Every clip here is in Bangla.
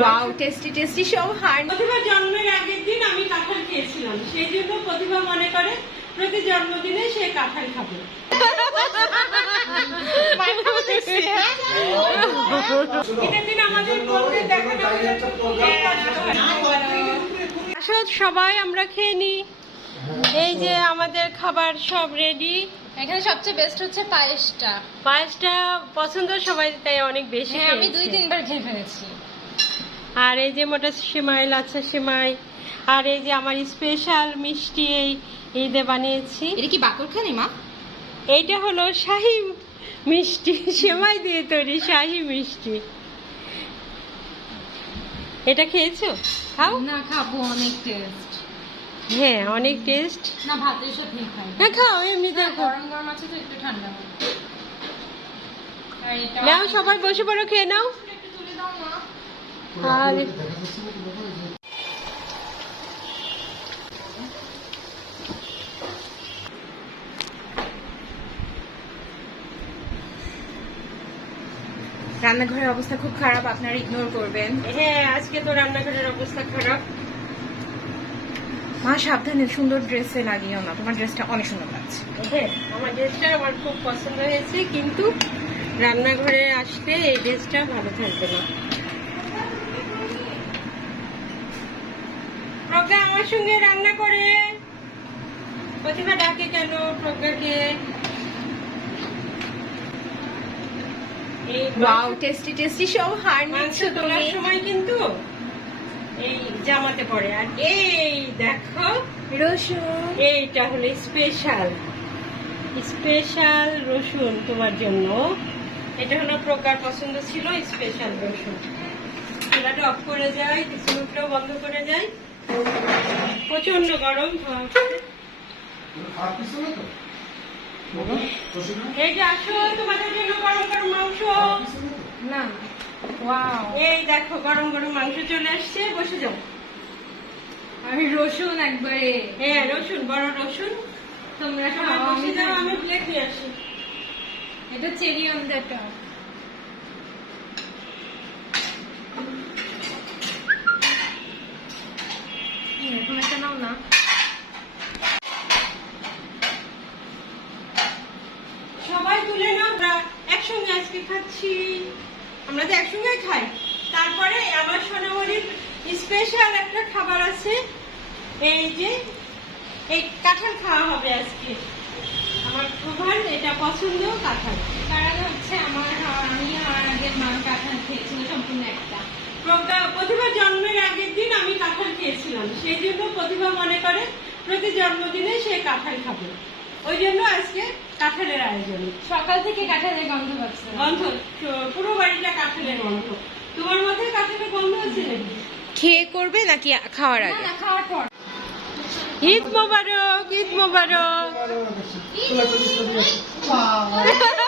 ওয়াও টেস্টি টেস্টি সব হার প্রতিভা জন্মের আগের দিন আমি কাঁঠাল খেয়েছিলাম। সেই জন্য প্রতিভা মনে করে প্রতি জন্মদিনে সে কাঁঠাল খাবে। আসো সবাই আমরা খেয়ে নিই। এই যে আমাদের খাবার সব রেডি এখানে সবচেয়ে বেস্ট হচ্ছে পায়েসটা। পায়েসটা পছন্দ সবাই তাই অনেক বেশি হ্যাঁ আমি দুই তিনবার খেয়ে ফেলেছি। আর এই যে মোটা সেমাই লাচ্ছা সেমাই আর এই যে আমার স্পেশাল মিষ্টি এই ঈদে বানিয়েছি। এটা কি বাকরখানি মা? এইটা হলো শাহি মিষ্টি সেমাই দিয়ে তৈরি শাহি মিষ্টি। এটা খেয়েছো? খাও? না খাব অনেক টেস্ট হ্যাঁ অনেক টেস্ট না ভাতের সাথে খাই। হ্যাঁ খাও এমনি খাও গরম গরম আছে তো একটু ঠান্ডা। এটা নাও সবাই বসে পড়ো খেয়ে নাও। আর রান্নাঘরের অবস্থা খুব খারাপ আপনারা ইগনোর করবেন। হ্যাঁ আজকে তো রান্নাঘরের অবস্থা খারাপ। মা সাবধানে সুন্দর ড্রেসে লাগিও না। তোমার ড্রেসটা অনেক সুন্দর লাগছে। হ্যাঁ আমার ড্রেসটা আমার খুব পছন্দ হয়েছে কিন্তু রান্নাঘরে আসলে এই ড্রেসটা ভালো থাকবে না। প্রজ্ঞা আমার সঙ্গে রান্না করে। প্রতিভা ডাকে কেন প্রজ্ঞাকে? ওয়াও টেস্টি টেস্টি সব হার নিচ্ছ তোলার সময় কিন্তু এই জামাতে পড়ে। আর এই দেখো রসুন। এইটা হলো স্পেশাল স্পেশাল রসুন তোমার জন্য। এটা হলো প্রকার পছন্দ ছিল স্পেশাল রসুন। চুলাটা অফ করে যায় স্নুটটাও বন্ধ করে যায়। প্রচণ্ড গরম হ্যাঁ। এই যে আসো তোমাদের জন্য গরম গরম মাংস। না। এই দেখো গরম গরম মাংস চলে আসছে বসে যাও। আর রসুন একবারে। হ্যাঁ রসুন বড় রসুন। তোমরা সবাই বসে যাও আমি প্লেট নিয়ে আসি। এটা চেরি অন দ্য টপ এরকম একটা নাও না? সবাই তুলে না আমরা একসঙ্গে আজকে খাচ্ছি। আমরা তো একসঙ্গে খাই। তারপরে আমার সোনামণির স্পেশাল একটা খাবার আছে। এই যে, এই কাঁঠাল খাওয়া হবে আজকে। আমার প্রধান এটা পছন্দ, কাঁঠাল। কারণ হচ্ছে আমার, আমি আমার আগের মা কাঁঠাল খেয়েছিল সম্পূর্ণ একটা। প্রতিভা জন্মের আগের দিন আমি কাঁঠাল খেয়েছিলাম। সেই জন্য প্রতিভা মনে করে প্রতি জন্মদিনে সে কাঁঠাল খাবে। ওই জন্য আজকে কাঁঠালের আয়োজন। সকাল থেকে কাঁঠালের গন্ধ পাচ্ছে। গন্ধ পুরো বাড়িটা কাঁঠালের গন্ধ। তোমার মধ্যে কাঁঠালের গন্ধ আছে নাকি? খেয়ে করবে নাকি খাওয়ার আগে না খাওয়ার পর। ঈদ মোবারক ঈদ মোবারক।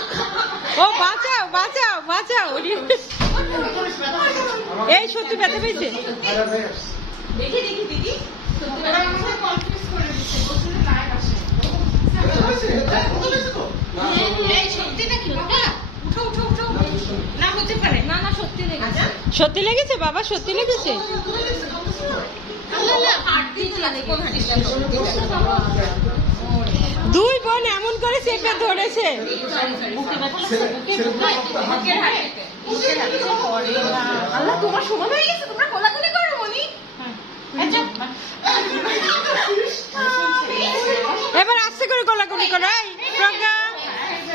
ও বাঁচাও বাঁচাও বাঁচাও। এই সত্যি ব্যথা পেয়েছে? দেখি দেখি দিদি সত্যি না না না লেগেছে। সত্যি লেগেছে বাবা? সত্যি লেগেছে? আল্লাহ আল্লাহ হাড্ডি লাগে কোন হাড্ডি দুই বোন এমন করে চেপে ধরেছে। আল্লাহ তোমার সময় হয়ে গেছে তোমরা কোলাকুলি করো মনি। এবার আস্তে করে কোলাকুলি করো এই, প্রজ্ঞা।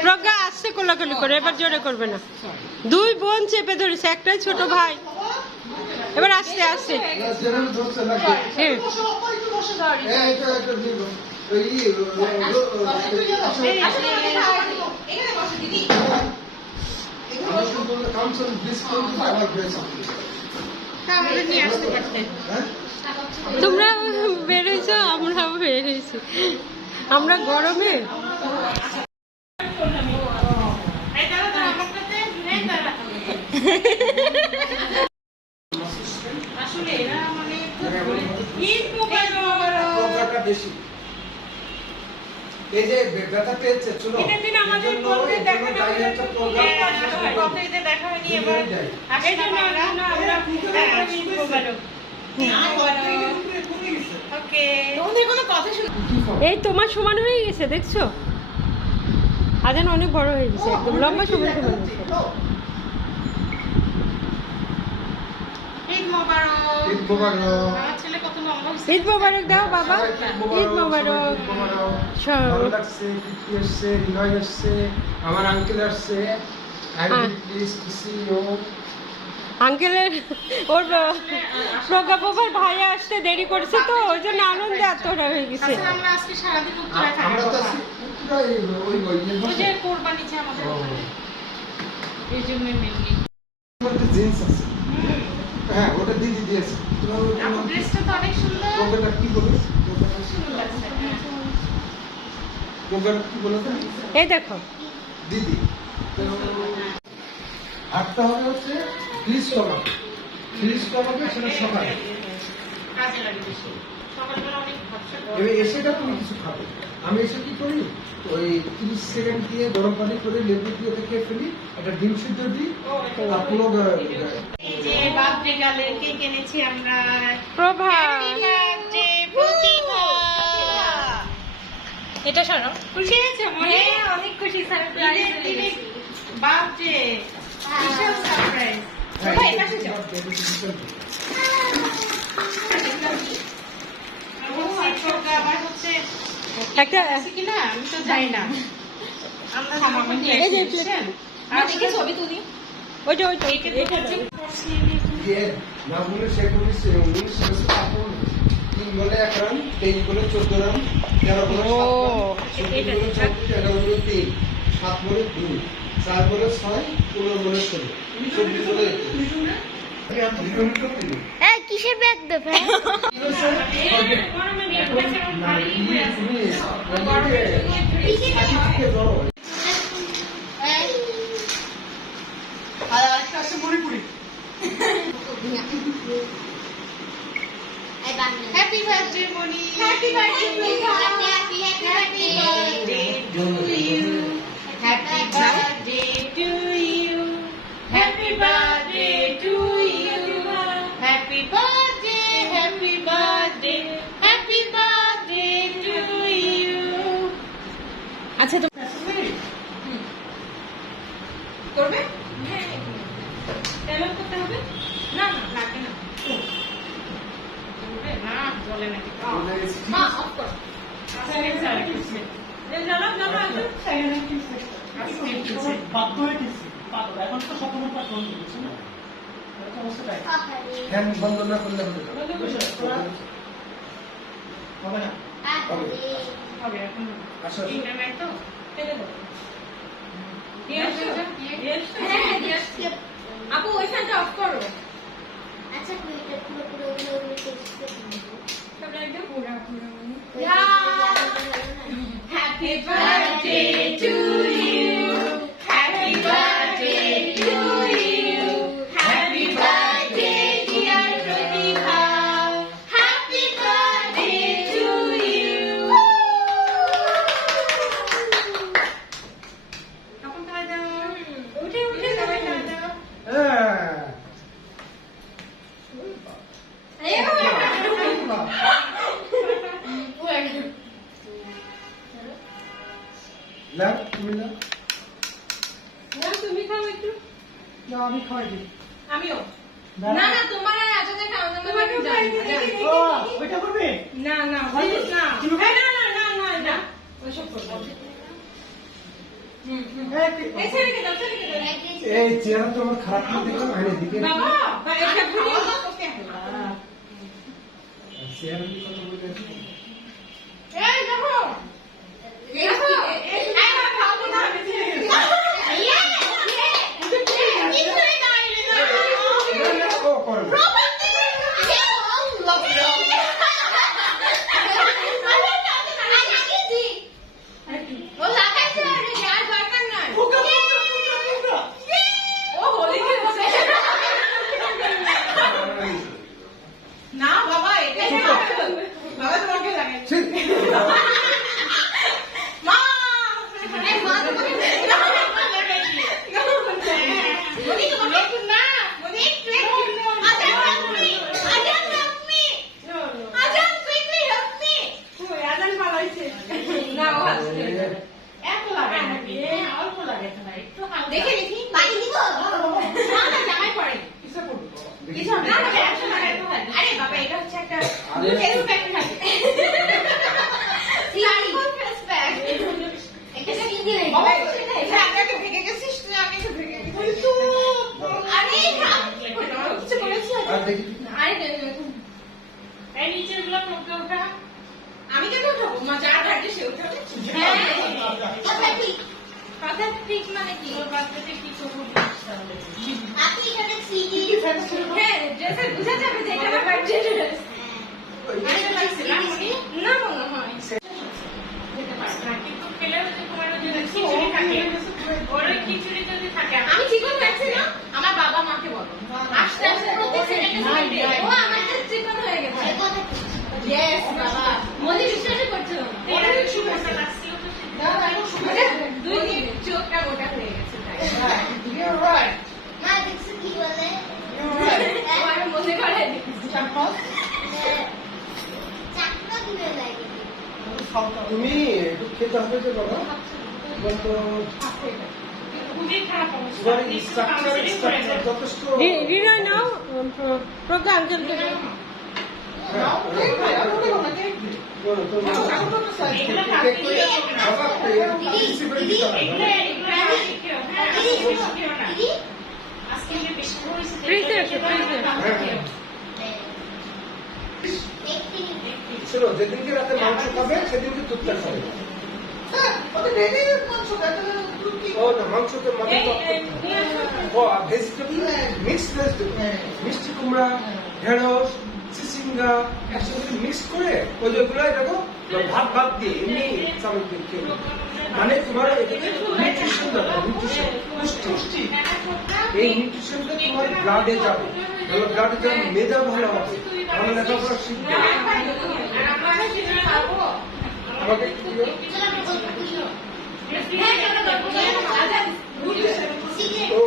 প্রজ্ঞা আস্তে কোলাকুলি করো এবার জোরে করবে না। দুই বোন চেপে ধরেছে একটাই ছোট ভাই। এবার আস্তে আস্তে। হ্যাঁ। তোমরা বেরোইছো আমরাও বেরোইছি আমরা গরমে? আমার আসলে এরা ঈদ মোবারক প্রজ্ঞাটা বেশি এই যে ব্যথা পেয়েছে চলো। ঈদের দিন আমাদের দেখা না হয়। ঈদে দেখা হয়নি এবার জন্য আমরা এই তোমার সমান হয়ে গেছে দেখছ? আজান অনেক বড় হয়ে গেছে একদম লম্বা সমান সমান। ঈদ মোবারক। ঈদ মোবারক। ঈদ মোবারক দাও বাবা। ঈদ মোবারক। ভালো লাগছে হৃদয় এসছে আমার আঙ্কেল আসছে হ্যাঁ। আঙ্কেলের ওর প্রজ্ঞা বাবার ভাই আসতে দেরি করছে তো ওই জন্য আনন্দে আত্মরা হয়ে গেছে। আমরা আজকে সারাদিন আমরা তো ওই ওই যে। কোরবানি আমাদের ও, ওখানে। এই জন্য মেনলি আমার একটা জিন্স আছে। হ্যাঁ ওটা দিদি দিয়েছে ড্রেসটা তো অনেক সুন্দর। প্রজ্ঞাটা কি বলে? সুন্দর লাগছে। হ্যাঁ। প্রজ্ঞাটা কি বলে তো? এই দেখো। দিদি আটটা হবে হচ্ছে ফ্রিজ কমা ফ্রিজ কমাবে সেটা সকালে। কাজে লাগে বেশি। সকালবেলা অনেক ভরসা গরম। এবার এসেটা তুমি কিছু খাবে। আমি এসে কি করি? ওই তিরিশ সেকেন্ড দিয়ে গরম পানি করে লেবু দিয়ে খেয়ে ফেলি একটা ডিম সিদ্ধ দিই আর পুরো যে বার্থডে কেক এনেছি আমরা? প্রভা। এটা সরো খুশি হয়েছে? মনে অনেক খুশি ঈদের বার্থডে বিশাল সারপ্রাইজ হ্যাঁ, একটা কিনা? আমি তো জানি না। আমরা ছবি তুলি। ওইটা ওইটা তিন বলে এক রান তেইশ বলে চোদ্দ রান তেরো বলে সাত বলে তিন সাত বলে দুই চার বলে ছয় পনেরো বলে ষোলো চব্বিশ কিসের ব্যাগ দেবে Happy birthday, Moni. Happy birthday, Moni. Happy, happy, happy, happy birthday to you. Happy birthday. বলে নাকি মা অফ কর এই জানো জানো একটু বাধ্য হয়ে গেছি এখন তো সকলের পাশ হচ্ছে না এরকম অবস্থা তাই ফ্যান বন্ধ না করলে হবে না। হবে এখন ইন্টারনেট তো দিয়ে আসো দিয়ে আসো দিয়ে আসছি আপু ওই ফ্যানটা অফ করো আচ্ছা পুরো পুরো Happy birthday নাও, তুমি নাও। না তুমি খাও একটু। না আমি খাওয়াই আমিও। না, না। না। না তোমার আর খাই দিই, দেখি, দেখি। ও, ওইটা করবে? না না খাই না। না না না না না ওইসব করব না। এই, চেহারা তো আমার খারাপ না দেখলাম আইনে দিকে বাবা চেহারা কি কথা বলে এই দেখো দেখো এই না খাব না ও করবে বাবা তোমাকে লাগে ছি! মা এই মা তোমাকে বলি তোমাকে একটু না বলি একটু একটু আজান help me আজান help me আজান quickly help me ওই আজান পালাইছে না ও আসছে এত লাগে নাকি অল্প লাগে তো না একটু হালকা দেখে দেখি পানি দিব না না জামাই পড়ে কিসে করব কিছু না না একশো টাকা তো হয় আরে বাবা এটা হচ্ছে একটা আরে। ফেস প্যাক থাকে চারকোল ফেস প্যাক এটা কি দিয়ে বাবা এটা আপনাকে ভেঙে গেছিস তুই আমি তো ভেঙে গেছি আরে না কিছু বলেছি আর দেখি আরে এই নিচেরগুলো মুখে ওঠা আমি কেন উঠাবো মা যা থাকে সে উঠাবে হ্যাঁ। কথা ঠিক কথা ঠিক মানে কি তোর বাচ্চাতে কি করব তাহলে আপনি এখানে সিটি হ্যাঁ ড্রেসে বুঝা যাবে যে এটা আমার ড্রেস আরে বলছিলাম না মনে হয় যেতে পারবে না কিন্তু খেলেও যে তোমার ওই যে খিচুড়ি থাকে ওর ওই খিচুড়ি যদি থাকে আমি চিকন হয়েছি না? আমার বাবা মাকে বলো। আস্তে আস্তে প্রতি সেকেন্ডে ও আমার চিকন হয়ে গেছে। ইয়েস বাবা। মনে বিশ্বাসই করছিল না। ওরা কিছু মশলা লাগছিল তো সেটা দুই দিন চোখটা মোটা হয়ে গেছে তাই মা দেখছ কি বলে? আমার মনে করে চাকরা দিবে লাগে। তুমি একটু খেতে হবে যে বাবা। বলতো স্ট্রাকচার স্ট্রাকচার যথেষ্ট। নাও প্রজ্ঞা আঙ্কেলকে শোনো যেদিনকে রাতে মাংস খাবে সেদিনকে দুধটা খাবে। ভেজিটেবল মিক্সড ভেজিটেবল মিষ্টি কুমড়া ঢেঁড়স চিচিঙ্গা একসাথে মিক্স করে ওই যেগুলো দেখো ভাত ভাত দিয়ে এমনি চাউল দিয়ে খেয়ে। মানে তোমার এখানে নিউট্রিশন দরকার নিউট্রিশন পুষ্টি। এই নিউট্রিশনটা তোমার ব্লাডে যাবে। ভালো ব্লাডে যাবে মেধা ভালো হবে। ভালো লেখাপড়া শিখবে। আমাকে ও।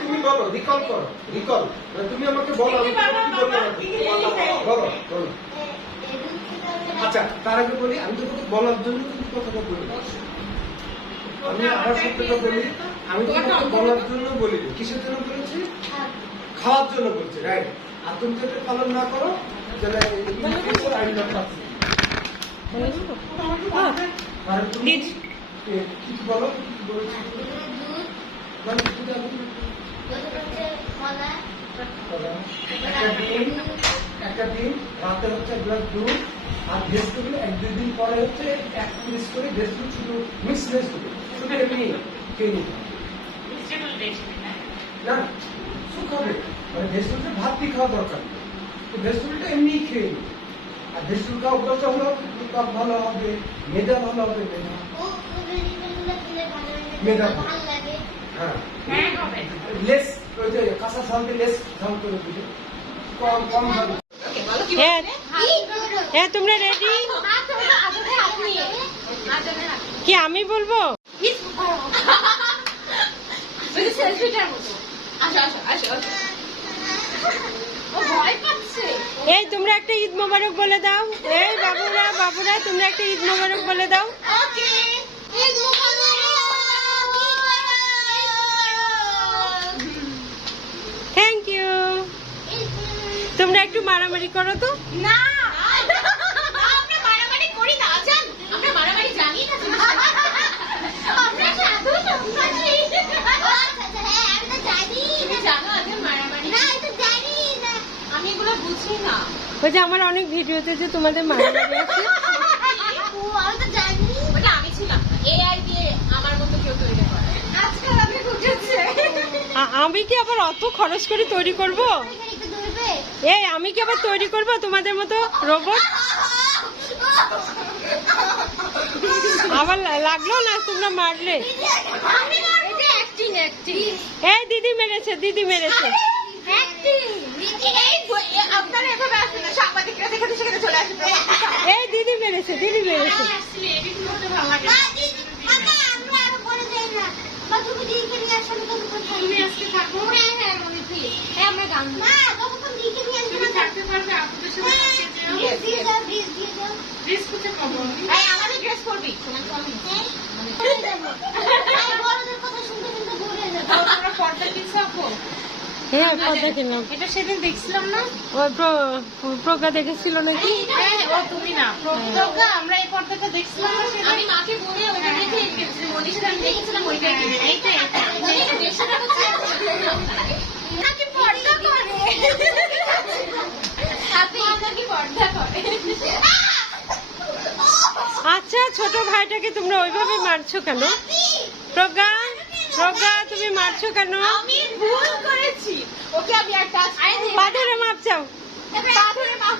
তুমি বলো রিকল করো রিকল তুমি আমাকে বলো বলো বলো আচ্ছা তার আগে বলি, আমি তো বলার জন্য কিন্তু কথাটা বলি আমি আবার সত্যটা বলি। আমি বলার জন্য বলি কিসের জন্য বলেছি? খাওয়ার জন্য বলছি রাইট আর তুমি যদি পালন না করো তাহলে বলো? একটা রাতে হচ্ছে দুধ আর এক দুই দিন পরে হচ্ছে এক পিস করে ভেজিটেবল শুধু মিক্স ভেজিটেবল শুধু এমনি খেয়ে নিতে হবে। ভেজিটেবল বেশি না না শুকাবে মানে ভেজিটেবলটা ভাত দিয়ে খাওয়া দরকার? তো ভেজিটেবলটা এমনি খেয়ে আর ভেজিটেবল খাওয়া অভ্যাসটা হলো ত্বক ভালো হবে মেধা ভালো হবে মেধা। ভালো লাগে হ্যাঁ। হ্যাঁ হবে। লেস ওই যে কাঁচা ঝালকে লেস ঝাল করে দিবে। কম কম হবে হ্যাঁ হ্যাঁ তোমরা রেডি কি আমি বলব? সেলফিটার মতো। আসো আসো আসো আসো। এই তোমরা একটা ঈদ মোবারক বলে দাও। এই বাবুরা বাবুরা তোমরা একটা ঈদ মোবারক বলে দাও। থ্যাংক ইউ তোমরা একটু মারামারি করো তো। না। মারামারি করি না আমরা মারামারি জানি না আমরা ওই যে আমার অনেক ভিডিওতে যে তোমাদের আছে আমি ছিলাম এআই দিয়ে আমার মতো কেউ তৈরি করে। আজকাল আমি বুঝেছে। আ- আমি কি আবার অত খরচ করে তৈরি করব? এই আমি কি আবার তৈরি করব? তোমাদের মতো রোবট? আবার লাগল না তোমরা মারলে? এটা অ্যাক্টিং অ্যাক্টিং এই দিদি মেরেছে দিদি মেরেছে। হ্যাঁ হ্যাঁ মনে নিয়ে আসবে থাকতে? এই আমাদের ড্রেস পরবি। তোমার তো আমি হ্যাঁ ভুলে যাব আমি বড়দের কথা শুনতে শুনতে ভুলে যাব তাও তোমরা পর্দা কিনছো আপু? হ্যাঁ কথা কিনলাম এটা সেদিন দেখছিলাম না? ওই প্রজ্ঞা দেখেছিল নাকি? হ্যাঁ হ্যাঁ, ও তুমি না প্রজ্ঞা আমরা এই পর্দাটা দেখছিলাম না সেদিন আমি মাকে বলে ওটা দেখে এঁকেছি মনীষের দেখেছিলাম ওইটা। হ্যাঁ, এইটা এইটা মনীষের ড্রেসটা হচ্ছে নাকি পর্দা করে? নাকি পর্দা করে। আচ্ছা ছোট ভাইটাকে তোমরা ওইভাবে মারছো কেন? প্রজ্ঞা? প্রজ্ঞা তুমি মারছো কেন? আমি ভুল করেছি। ওকে আমি একটা পা ধরে মাপ চাও। পা ধরে মাপ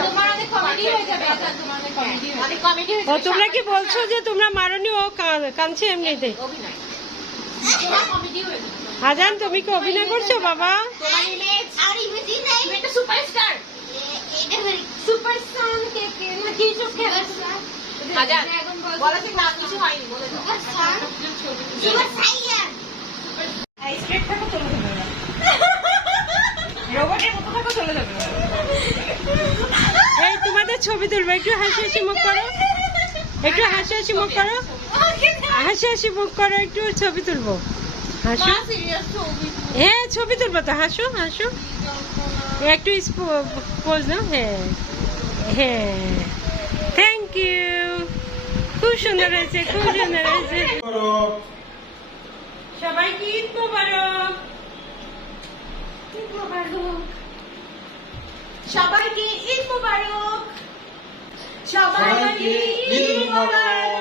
তোমার হয়ে যাবে আজান। তোমার অনেক কমেডি অনেক কমেডি হয়ে ও তোমরা কি বলছো যে তোমরা মারনি ও কাঁদছে এমনিতে? আজান তুমি কি অভিনয় করছ বাবা? সুপারস্টার মানে সুপারস্টার কে? কে না কি সব খেলা আজান বলা না কিছু হয়নি বলে দাও সুপার সাইয়ার স্ট্রেট থাকো চলে যাবে। রোবটের মতো থাকো চলে যাবে। এই তোমাদের ছবি তুলবো। একটু হাসি হাসি মুখ করো। একটু হাসি হাসি মুখ করো। হাসি হাসি মুখ করো একটু ছবি তুলবো। হাসো। হ্যাঁ ছবি তুলবো তো। হাসো হাসো। একটু পোজ দাও। হ্যাঁ। হ্যাঁ থ্যাংক ইউ খুব সুন্দর হয়েছে, খুব সুন্দর হয়েছে। সবাইকে ঈদ মোবারক। সবাইকে ঈদ মোবারক? সবাইকে সবাইকে ঈদ মোবারক।